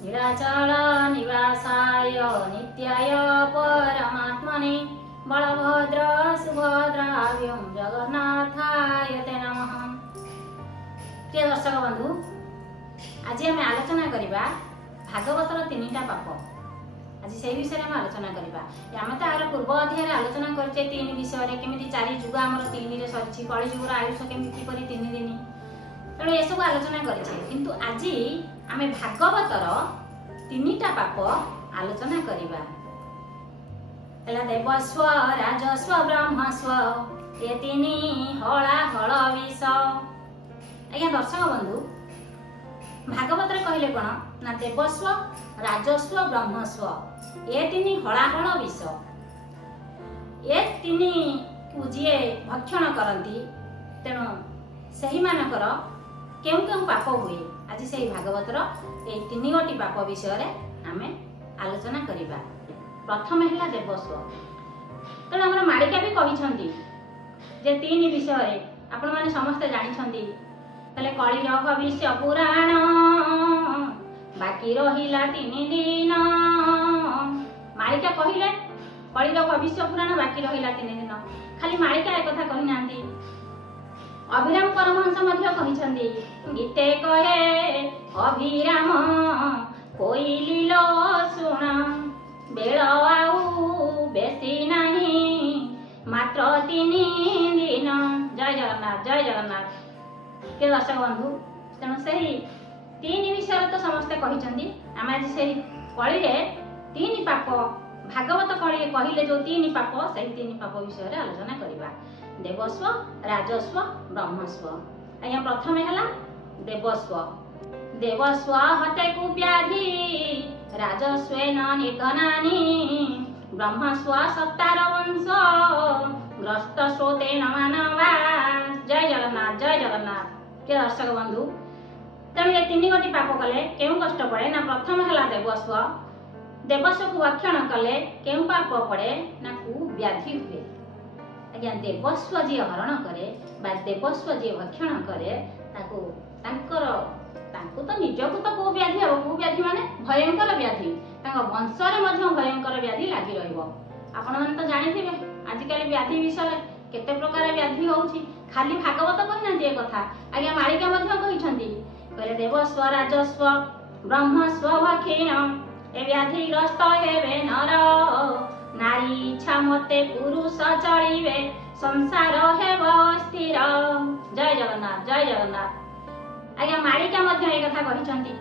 नीलाचल निवासाय नित्याय परमात्मने बलभद्र सुभद्राभ्यं जगन्नाथाय ते नमः। प्रिय दर्शक बंधु, आज आम आलोचना करवा भागवतर तीनटा पाप। आज से विषय में आलोचना करवा। आम तो आर पूर्व अध्याय आलोचना करछे तीन विषय केमिति चारि जुग आमर तीन रे सरिछि, कଳି जुगर आयुष केमिति परि तीन दिन, तेणु ये सब आलोचना करछे। किंतु आज आम भागवतर तीनटा पाप आलोचना करवा। पहला देवस्व राजस्व ब्रह्मस्व ये तीन हला हल विष। आज्ञा दर्शक बंधु, भागवत कहले कौन ना देवस्व राजस्व ब्रह्मस्व ये तीन हलाहल विष। ये तीन को जी भक्षण करती तेणु सही मानकर केउ केउ पाप हुए। आज से भागवतर ये तीन गोटी पाप विषय आम आलोचना करवा। प्रथम है देवस्व। तेणु आम मालिका भी कहते जे तीन विषय आपण मैंने समस्ते जानते कले कली भविष्य पुराण बाकी रहिला तीन दिन। मालिका कहले कली भविष्य पुराण बाकी रहिला तीन दिन। खाली मालिका एक कथा कही ना, अभिराम परमहंस कहते गीते कहे अभिराम कोइलिलो शुण बेल आउ बेसी नहीं मात्र तीन दिन। जय जगन्नाथ जय जगन्नाथ। के दर्शक बंधु, तेणु से तीन विषय तो समस्ते कहते आम आज से कली तीन पाप भागवत कली कहले जो तीन पाप से तीन पाप विषय आलोचना करवा। देवस्व राजस्व ब्रह्मस्व। आज्ञा प्रथम है देवस्व। देवस्व हते कुव्याधि राजस्वेन निधनानि ब्रह्मस्व सत्तार वंश ग्रस्त श्रोतेन मानवा। जय जगन्नाथ जय जगन्नाथ। के दर्शक बंधु, तेणु ये तीन गोटी पाप कले केउ कष्ट पड़े ना। प्रथम है देवस्व। देवस्व को भक्षण कले केउ पाप पड़े ना कुव्याधि हुए। आज्ञा देवस्व जी हरण करे बा देवस्व जी भक्षण करे ताको तो निजको तो कुव्याधि हम। कुव्याधि माने भयंकर व्याधि, वंशरे भयंकर व्याधि लगी रहिबो। आपण माने तो जानिथिबे आजिकल व्याधि विषय केते प्रकार व्याधि होउछि। खाली भागवत कहिना जे कथा आज्ञा मालिका कहिछंती कहले देवस्व राजस्व ब्रह्मस्व भक्षण ए व्याधि ग्रस्त हेबे नर नारी इच्छा मते पुरुष चलिबे संसार हेब स्थिर। जय जगन्नाथ जय जगन्नाथ। आज्ञा मालिका एक कथा कहिछंती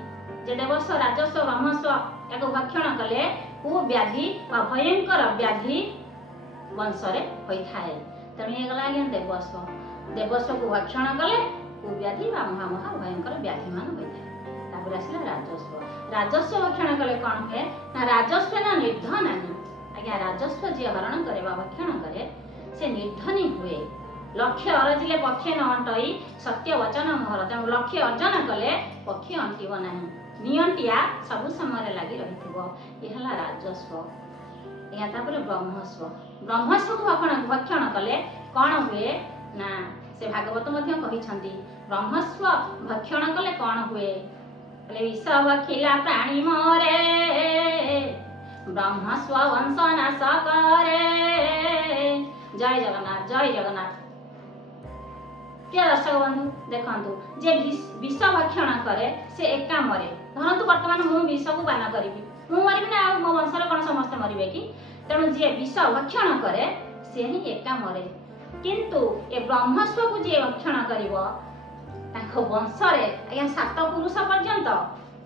जे देवस्व राजस्व ब्रह्मस्व याको भक्षण कले कुव्याधि वा भयंकर व्याधि वंशरे होइथाए। तेणु ये गला आज्ञा देवस्व। देवस्व को भक्षण कले कुव्याधि वा महामहा भयंकर व्याधि मान होइथाए। तापर आसिला राजस्व। राजस्व भक्षण कले कौन हुए ना राजस्व ना निर्धनानि। आज्ञा राजस्व जी हरण करे वा भक्षण करे से निर्धनी हुए। लक्ष्य अरजिले पक्षे न अंटई सत्य वचन मोहर। तेणु लक्ष्य अर्जन कले पक्षी अंटिब नाही, नियंटिया सबु समय लगी रहिथिबो। यहला राजस्व। या तापर ब्रह्मस्व। ब्रह्मस्व को भक्षण कले कौन हुए ना से भागवत कहिछंती ब्रह्मस्व भक्षण कले कौन हुए विष भक्षिला प्राणी मरे ब्रह्मस्व वंश नाश करे। जय जगन्नाथ जय जगन्नाथ। प्रिय दर्शक बंधु देखंतु जे विष भक्षण करे से एका मरे। धरतु वर्तमान मु विष को पान करी मु मरबी ना मो वंशर कौन समस्त मरबे कि? तेणु जे विष भक्षण करे से ही एका मरे। किंतु ए ब्रह्मस्व को जे भक्षण करिवो ताको वंशरे आज्ञा 7 पुरुष पर्यंत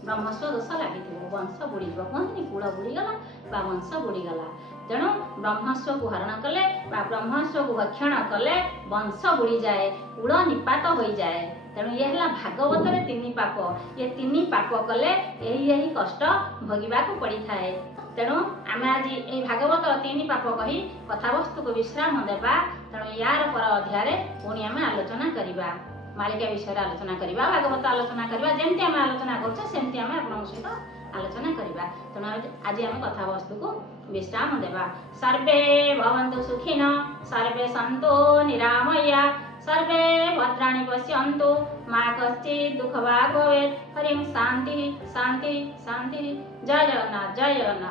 ब्रह्मस्व दोष लगी वंश बुड़ी कहते कूल बुड़ीगला वंश बुड़ीगला। तेणु ब्रह्मस्व को हरण कले ब्रह्मस्व को भक्षण कले वंश बुड़ी जाए, कूल निपात हो जाए। तेणु ये भागवत तीन पाप। ये तीन पाप कले यही कष्ट भोगवा को पड़ी थाए। तेणु आम आज ये भागवत तीन पाप कही कथावस्तु को विश्राम देवा। तेणु यार पर अध्याय पुणी आम आलोचना करवा। मालिका विषय आलोचना करवा, भागवत आलोचना करवा। जमती आम आलोचना करमती आम आप सहित आलोचना करवा। तेणु आज आम कथावस्तु को विश्राम देवा। सर्वे भवन्तु सुखिनः, सर्वे सन्तु निरामया, सर्वे भद्राणि पश्यन्तु मा कश्चित् दुःखभाग् भवेत्। हरिं शान्तिः शान्तिः शान्तिः। जय जगन्नाथ जय जगन्नाथ।